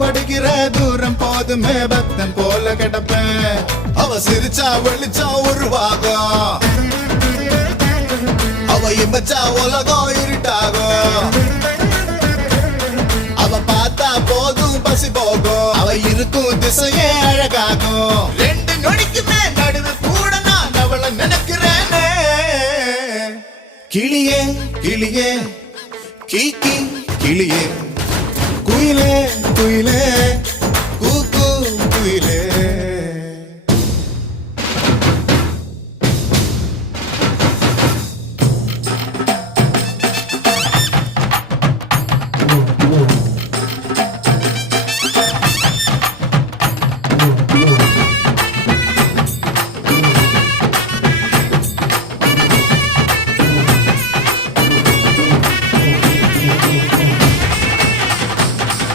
படுகிற தூரம் போதுமே பக்தன் போல கிடப்பேன். அவ சிரிச்சா வெளிச்சம் உருவாகும், அவ இமச்சா உலகம் இருட்டாகும். அவ பார்த்தா போதும் பசி போகும், அவ இருக்கும் திசையே அழகாகும். ரெண்டு நொடிக்குமே நடுவு கூட நான் அவளை நினைக்கிறேனே. கிளியே கிளியே கீ கீ கிளியே, குயிலே குயிலே